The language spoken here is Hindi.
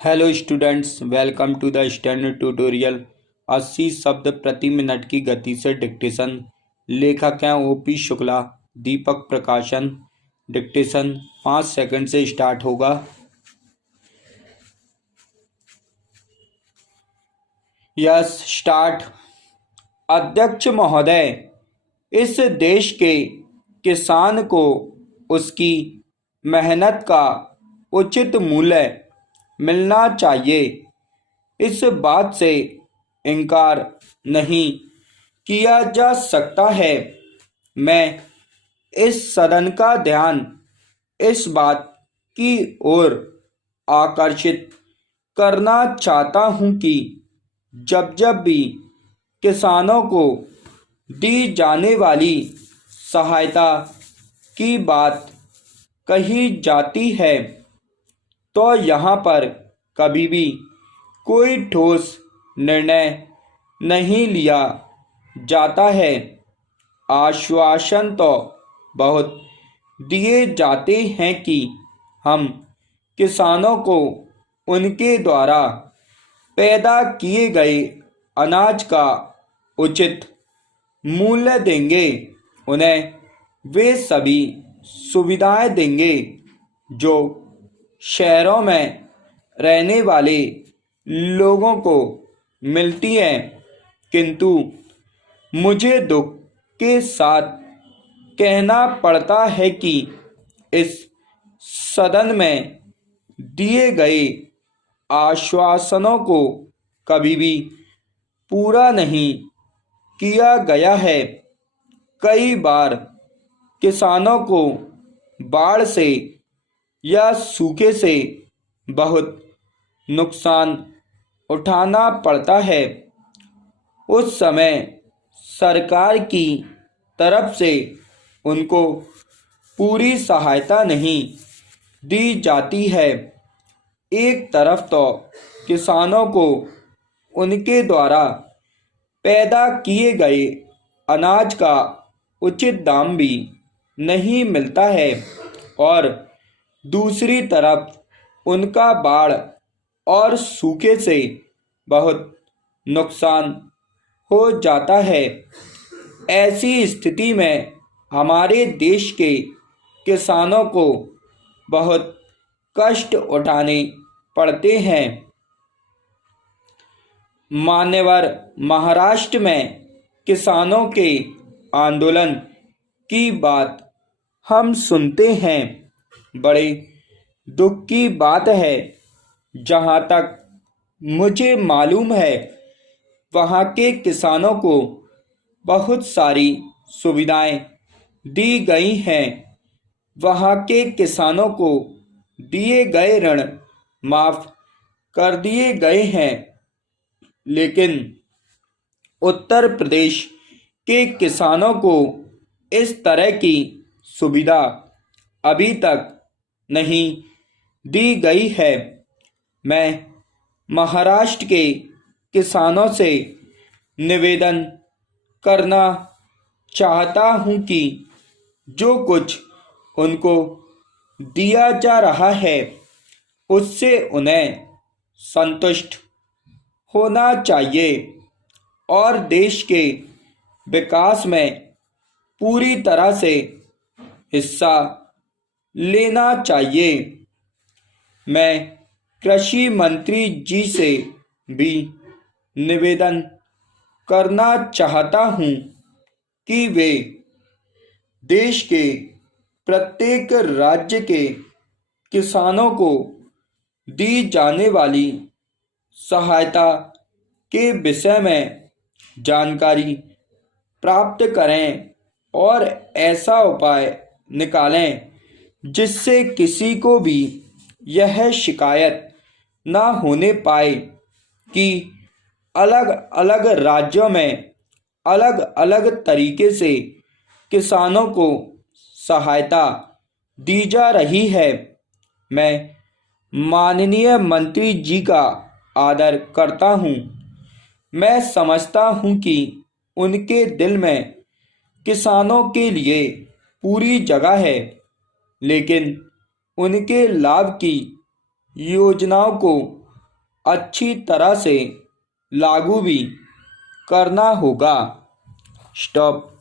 Hello students, welcome to the standard tutorial. 80 शब्द प्रति मिनट की गति से डिक्टेशन। लेखक हैं ओपी शुक्ला। दीपक प्रकाशन। डिक्टेशन 5 सेकंड से स्टार्ट होगा। Yes, start. अध्यक्ष महोदय, इस देश के किसान को उसकी मेहनत का उचित मूल्य मिलना चाहिए। इस बात से इनकार नहीं किया जा सकता है। मैं इस सदन का ध्यान इस बात की ओर आकर्षित करना चाहता हूं कि जब जब भी किसानों को दी जाने वाली सहायता की बात कही जाती है तो यहाँ पर कभी भी कोई ठोस निर्णय नहीं लिया जाता है। आश्वासन तो बहुत दिए जाते हैं कि हम किसानों को उनके द्वारा पैदा किए गए अनाज का उचित मूल्य देंगे, उन्हें वे सभी सुविधाएं देंगे जो शहरों में रहने वाले लोगों को मिलती हैं। किंतु मुझे दुख के साथ कहना पड़ता है कि इस सदन में दिए गए आश्वासनों को कभी भी पूरा नहीं किया गया है। कई बार किसानों को बाढ़ से या सूखे से बहुत नुकसान उठाना पड़ता है। उस समय सरकार की तरफ से उनको पूरी सहायता नहीं दी जाती है। एक तरफ तो किसानों को उनके द्वारा पैदा किए गए अनाज का उचित दाम भी नहीं मिलता है और दूसरी तरफ उनका बाढ़ और सूखे से बहुत नुकसान हो जाता है। ऐसी स्थिति में हमारे देश के किसानों को बहुत कष्ट उठाने पड़ते हैं। मान्यवर महाराष्ट्र में किसानों के आंदोलन की बात हम सुनते हैं। बड़े दुख की बात है, जहाँ तक मुझे मालूम है वहाँ के किसानों को बहुत सारी सुविधाएं दी गई हैं। वहाँ के किसानों को दिए गए ऋण माफ़ कर दिए गए हैं, लेकिन उत्तर प्रदेश के किसानों को इस तरह की सुविधा अभी तक नहीं दी गई है। मैं महाराष्ट्र के किसानों से निवेदन करना चाहता हूं कि जो कुछ उनको दिया जा रहा है उससे उन्हें संतुष्ट होना चाहिए और देश के विकास में पूरी तरह से हिस्सा लेना चाहिए। मैं कृषि मंत्री जी से भी निवेदन करना चाहता हूं कि वे देश के प्रत्येक राज्य के किसानों को दी जाने वाली सहायता के विषय में जानकारी प्राप्त करें और ऐसा उपाय निकालें जिससे किसी को भी यह शिकायत ना होने पाए कि अलग अलग राज्यों में अलग अलग तरीके से किसानों को सहायता दी जा रही है। मैं माननीय मंत्री जी का आदर करता हूं। मैं समझता हूं कि उनके दिल में किसानों के लिए पूरी जगह है, लेकिन उनके लाभ की योजनाओं को अच्छी तरह से लागू भी करना होगा। स्टॉप।